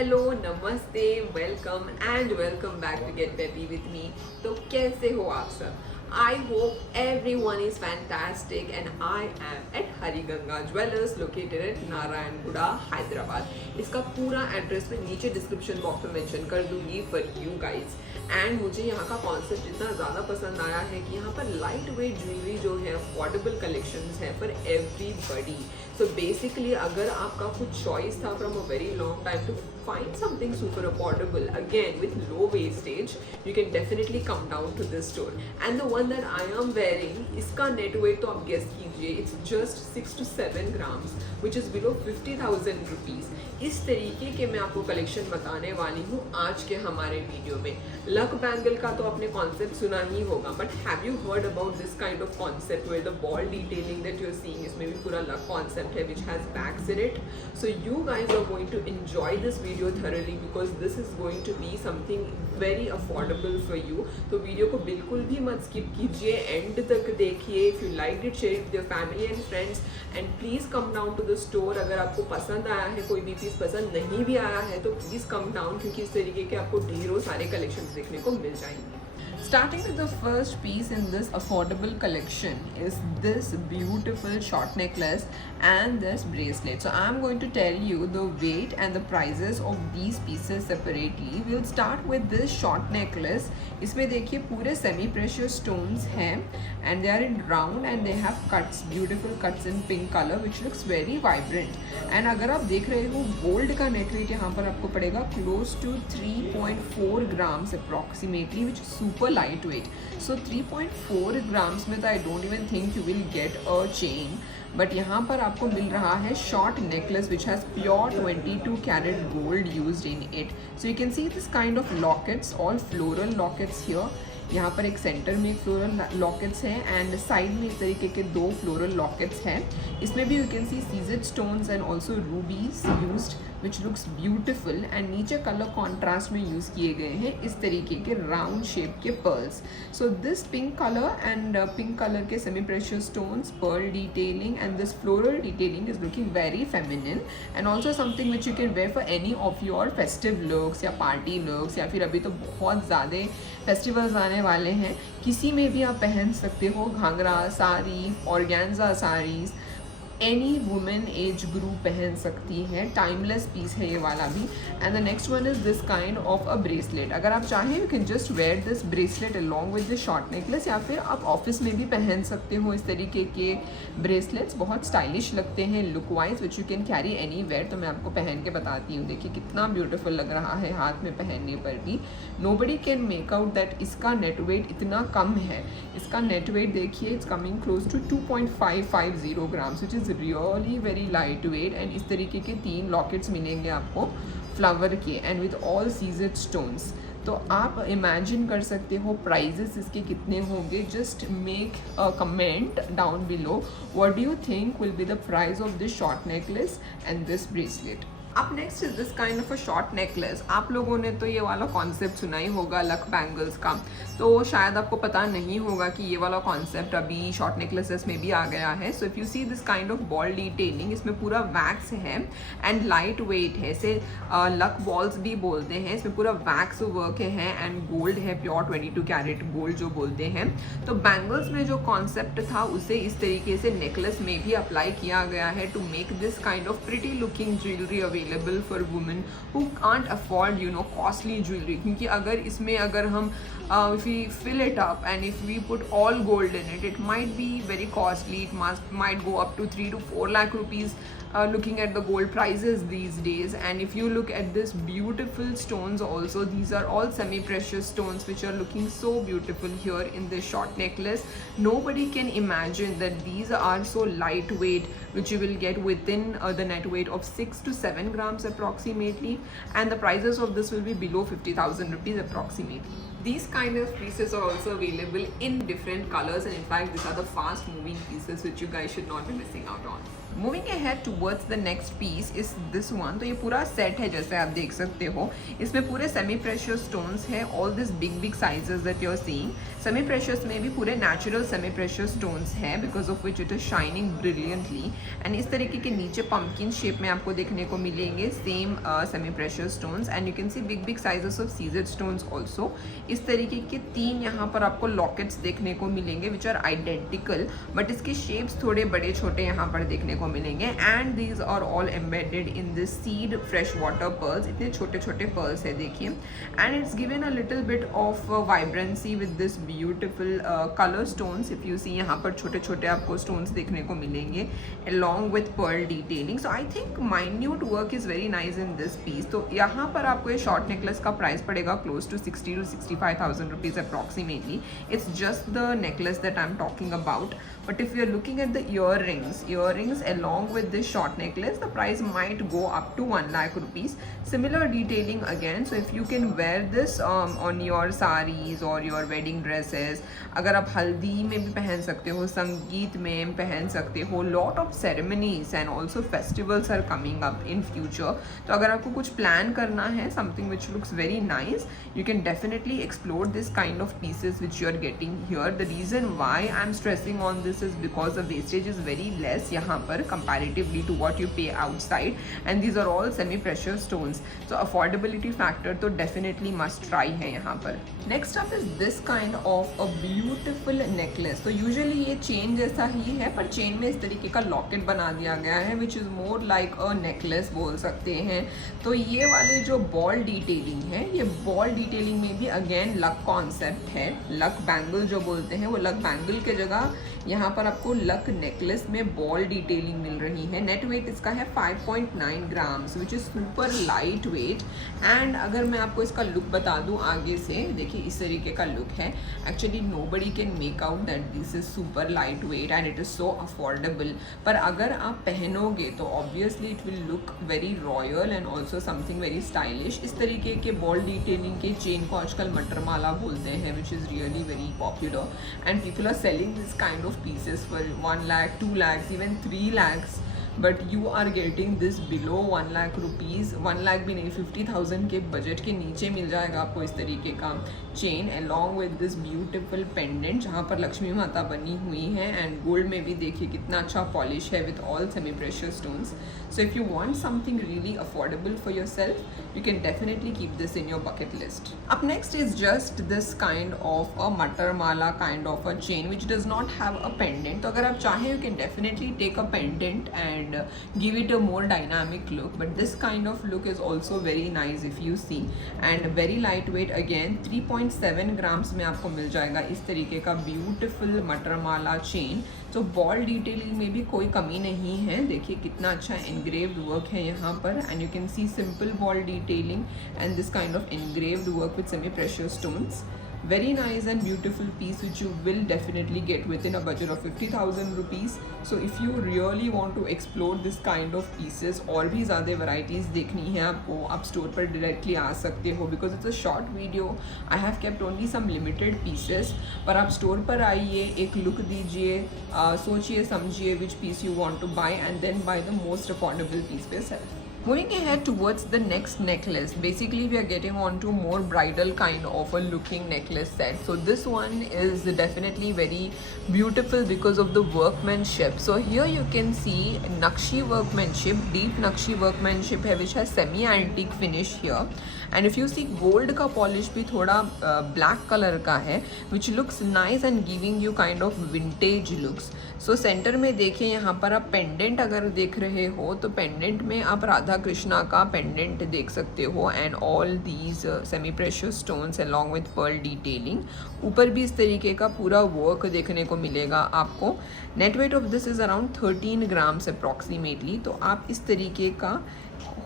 हेलो नमस्ते welcome and welcome back to get baby with me. तो कैसे हो आप सब? I hope everyone is fantastic and I am at Hariganga jewellers located at Narayanguda Hyderabad. इसका पूरा एड्रेस मैं नीचे डिस्क्रिप्शन बॉक्स में मेंशन कर दूंगी फॉर यू गाइज। एंड मुझे यहाँ का कॉन्सेप्ट इतना ज़्यादा पसंद आया है कि यहाँ पर लाइट वेट ज्वेलरी जो है अफोर्डेबल कलेक्शंस है फॉर एवरीबडी। सो बेसिकली अगर आपका कुछ चॉइस था from a very long time to find something super affordable again with low wastage, you can definitely come down to this store. And the one that I am wearing, इसका net weight तो आप guess कीजिए, it's just 6 to 7 grams which is below 50,000 rupees। इस तरीके के मैं आपको कलेक्शन बताने वाली हूँ आज के हमारे वीडियो में। लक बैंगल का तो आपने कॉन्सेप्ट सुना ही होगा, but have you heard about this kind of concept where the ball detailing that you are seeing, इसमें भी पूरा लक कॉन्सेप्ट है which has bags in it। So you guys are going to enjoy this video thoroughly because this is going to be something very affordable for you। तो video को बिल्कुल भी मत skip कीजिए, एंड तक देखिए। If you like it share with your family and friends and please come down to the store. अगर आपको पसंद आया है, कोई भी पीस पसंद नहीं भी आया है तो प्लीज कम डाउन, क्योंकि इस तरीके के आपको ढेरों सारे कलेक्शन देखने को मिल जाएंगे। Starting with the first piece in this affordable collection is this beautiful short necklace and this bracelet. So I'm going to tell you the weight and the prices of these pieces separately. We'll start with this short necklace. इसमें देखिए पूरे semi precious stones हैं and they are in round and they have cuts, beautiful cuts in pink color which looks very vibrant. And अगर आप देख रहे हो gold का neck weight यहाँ पर आपको पड़ेगा close to 3.4 grams approximately, which is super lightweight। So 3.4 grams में तो I don't even think you will get a chain, but यहाँ पर आपको मिल रहा है short necklace which has pure 22 karat gold used in it। So you can see this kind of lockets, all floral lockets here। यहाँ पर एक सेंटर में एक फ्लोरल लॉकेट्स हैं एंड साइड में इस तरीके के दो फ्लोरल लॉकेट्स हैं। इसमें भी you can see CZ stones and also rubies used which looks beautiful, and नीचे कलर कॉन्ट्रास्ट में यूज़ किए गए हैं इस तरीके के राउंड शेप के pearls. So this pink colour and pink colour के semi precious stones, pearl detailing and this floral detailing is looking very feminine and also something which you can wear for any of your festive looks या party looks, या फिर अभी तो बहुत ज़्यादा फेस्टिवल्स आने वाले हैं, किसी में भी आप पहन सकते हो। घाघरा sari, organza saris, any women age group पहन सकती है। टाइमलेस पीस है ये वाला भी। And the next one is this kind of a bracelet. अगर आप चाहें you can just wear this bracelet along with this short necklace, या फिर आप ऑफिस में भी पहन सकते हो इस तरीके के ब्रेसलेट्स। बहुत स्टाइलिश लगते हैं look wise, which you can carry anywhere. तो मैं आपको पहन के बताती हूँ, देखिए कितना ब्यूटीफुल लग रहा है हाथ में पहनने पर भी। Nobody can make out that इसका नेट वेट इतना कम है। इसका नेट वेट देखिए, it's coming close to 2.550 grams which is really very light weight. And इस तरीके के 3 लॉकेट्स मिलेंगे आपको फ्लावर के and with all CZ stones. तो आप इमेजिन कर सकते हो प्राइजेस इसके कितने होंगे। Just make a comment down below, what do you think will be the price of this short necklace and this bracelet. अब next is this kind of a short necklace. आप लोगों ने तो ये वाला कॉन्सेप्ट सुना ही होगा लक बैंगल्स का, तो शायद आपको पता नहीं होगा कि ये वाला कॉन्सेप्ट अभी शॉर्ट नेकलेसेस में भी आ गया है। So if you see this kind of ball detailing, इसमें पूरा वैक्स है एंड लाइट वेट है। इसे लक बॉल्स भी बोलते हैं। इसमें पूरा वैक्स वर्क है एंड गोल्ड है, प्योर 22 कैरेट गोल्ड जो बोलते हैं। तो बैंगल्स में जो कॉन्सेप्ट था उसे इस तरीके से नेकलेस में भी अप्लाई किया गया है to make this kind of pretty looking jewellery available for women who can't afford costly jewelry। क्योंकि अगर हम if we fill it up and if we put all gold in it, it might be very costly। It might go up to 3 to 4 lakh rupees looking at the gold prices these days। And if you look at this beautiful stones also, these are all semi precious stones which are looking so beautiful here in this short necklace। Nobody can imagine that these are so lightweight, which you will get within the net weight of 6 to 7 grams approximately, and the prices of this will be below 50,000 rupees approximately। These kind of pieces are also available in different colors, and in fact these are the fast moving pieces which you guys should not be missing out on. Moving ahead towards the next piece is this one. तो ये पूरा सेट है जैसे आप देख सकते हो, इसमें पूरे सेमी प्रेशियस स्टोन्स है, all this big sizes that you are seeing. Semi precious में भी पूरे नेचुरल सेमी प्रेशियस स्टोन्स हैं because of which it is shining brilliantly. And इस तरीके के नीचे पंपकिन शेप में आपको देखने को मिलेंगे same semi precious stones, and you can C big sizes of CZ stones also. इस तरीके के 3 यहाँ पर आपको लॉकेट्स देखने को मिलेंगे विच आर आइडेंटिकल, बट इसके शेप्स थोड़े बड़े छोटे यहाँ पर देखने को मिलेंगे. And these are all embedded in this seed fresh water pearls. इतने छोटे छोटे पर्ल्स है देखिए, and it's given a little bit of vibrancy with this beautiful colour stones. If you see यहाँ पर छोटे छोटे आपको स्टोन्स देखने को मिलेंगे along with pearl detailing. So I think minute work is very nice in this piece. तो यहाँ पर आपको ये शॉर्ट नेकलेस का प्राइस पड़ेगा close to 60 to 65,000 rupees approximately. It's just the necklace that I'm talking about. But if you're looking at the earrings along with this short necklace, the price might go up to 1 lakh rupees. Similar detailing again. So if you can wear this on your saris or your wedding dresses, अगर आप हल्दी में भी पहन सकते हो, संगीत में पहन सकते हो, lot of ceremonies and also festivals are coming up in future. तो अगर आपको कुछ प्लान करना है, something which looks very nice, you can definitely explore this kind of pieces which you are getting here. The reason why I'm stressing on this is because the wastage is very less यहाँ पर comparatively to what you pay outside, and these are all semi precious stones. So affordability factor तो definitely must try है यहाँ पर. Next up is this kind of a beautiful necklace. तो usually ये chain जैसा ही है, पर chain में इस तरीके का लॉकेट बना दिया गया है which is more like a necklace बोल सकते हैं. तो ये वाले जो बॉल डिटेलिंग है, ये बॉल डिटेलिंग में भी अगेन लक कॉन्सेप्ट है. लक बैंगल जो बोलते हैं, वो लक बैंगल के जगह यहाँ पर आपको लक नेकलेस में बॉल डिटेलिंग मिल रही है. नेट वेट इसका है 5.9 grams which is super light weight. And अगर मैं आपको इसका लुक बता दूँ आगे से, देखिए इस तरीके का लुक है. Actually nobody can make out that this is super light weight and it is so affordable. पर अगर आप पहनोगे तो obviously it will look very royal and also something very stylish. इस तरीके के बॉल डिटेलिंग के चेन को आजकल मटर माला बोलते हैं which is really very popular, and people are selling this kind of pieces for 1 lakh, 2 lakhs, even 3 lakhs, but you are getting this below 1 lakh rupees. 1 lakh भी नहीं, 50,000 के बजट के नीचे मिल जाएगा आपको इस तरीके का chain along with this beautiful pendant जहाँ पर लक्ष्मी माता बनी हुई है. एंड गोल्ड में भी देखिए कितना अच्छा पॉलिश है with all semi precious stones. So if you want something really affordable for yourself, you can definitely keep this in your bucket list. Up next is just this kind of a matar mala kind of a chain which does not have a pendant. तो अगर आप चाहें you can definitely take a pendant and give it a more dynamic look, but this kind of look is also very nice if you see, and very lightweight again. 3.7 ग्राम्स में आपको मिल जाएगा इस तरीके का ब्यूटिफुल मटर माला चेन. तो बॉल डिटेलिंग में भी कोई कमी नहीं है. देखिए कितना अच्छा एनग्रेव्ड वर्क है यहाँ पर, and you can C simple ball detailing and this kind of engraved work with semi precious stones. Very nice and beautiful piece which you will definitely get within a budget of 50,000 rupees. So if you really want to explore this kind of pieces, और भी ज़्यादा varieties देखनी है आपको, आप स्टोर पर directly आ सकते हो. Because it's a short video, I have kept only some limited pieces. पर आप स्टोर पर आइए, एक लुक दीजिए, सोचिए समझिए which piece you want to buy, and then buy the most affordable piece for yourself. Moving ahead towards the next necklace, basically we are getting on to more bridal kind of a looking necklace set. So this one is definitely very beautiful because of the workmanship. So here you can see Nakshi workmanship, deep Nakshi workmanship है which has semi antique finish here. And if you see gold का polish भी थोड़ा black color का है which looks nice and giving you kind of vintage looks. So center में देखिए यहाँ पर आप pendant अगर देख रहे हो तो pendant में आप राधा कृष्णा का pendant देख सकते हो, and all these semi precious stones along with pearl detailing. ऊपर भी इस तरीके का पूरा वर्क देखने को मिलेगा आपको. Net weight of this is around 13 grams approximately. तो आप इस तरीके का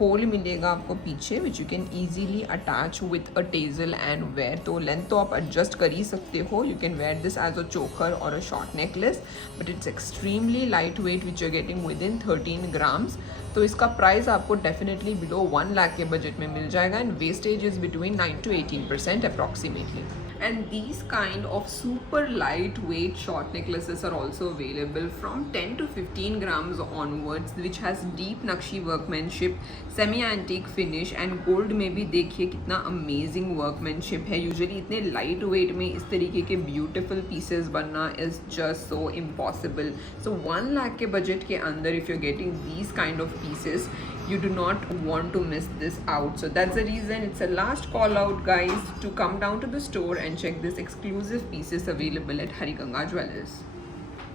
होल मिलेगा आपको पीछे which you can easily attach with a tassel and wear. तो लेंथ तो आप एडजस्ट कर ही सकते हो. You can wear this as a choker or a short necklace, but it's extremely light weight which you are getting within 13 grams. तो इसका प्राइस आपको डेफिनेटली बिलो 1 लाख के बजट में मिल जाएगा एंड वेस्टेज इज बिटवीन 9 to 18% approximately. And these kind of super lightweight short necklaces are also available from 10 to 15 grams onwards, which has deep nakshi workmanship, semi antique finish and gold में भी देखिए कितना amazing workmanship है. Usually इतने lightweight में इस तरीके के beautiful pieces बनना is just so impossible. So 1 lakh के budget के अंदर if you're getting these kind of pieces, you do not want to miss this out. So that's the reason it's a last call out, guys, to come down to the store and check this exclusive pieces available at Hariganga Jewellers.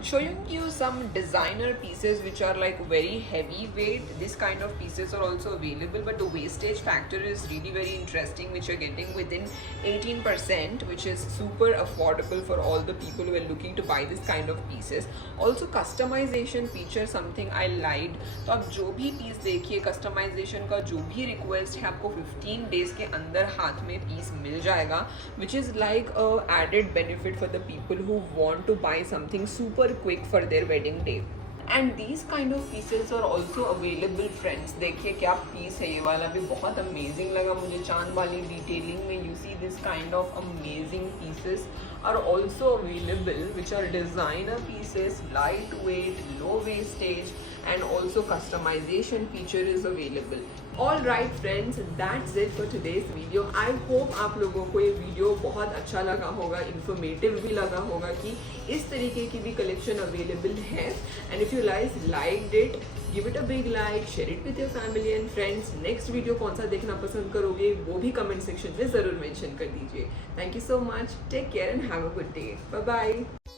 Showing you some designer pieces which are like very heavyweight. This kind of pieces are also available, but the wastage factor is really very interesting, which you're getting within 18%, which is super affordable for all the people who are looking to buy this kind of pieces. Also customization feature something I liked. तो आप जो भी piece देखिए customization का जो भी request है आपको 15 days के अंदर हाथ में piece मिल जाएगा, which is like a added benefit for the people who want to buy something super quick for their wedding day. And these kind of pieces are also available, friends. देखिए क्या piece है, ये वाला भी बहुत amazing लगा मुझे. चांद वाली detailing में you see this kind of amazing pieces are also available, which are designer pieces, lightweight, low wastage, and also customization feature is available. All right friends, that's it for today's video. I hope आप लोगों को ये वीडियो बहुत अच्छा लगा होगा, informative भी लगा होगा कि इस तरीके की भी collection available है. And if you guys liked it, give it a big like, share it with your family and friends. Next video कौन सा देखना पसंद करोगे वो भी comment section में ज़रूर mention कर दीजिए. Thank you so much. Take care and have a good day. Bye bye.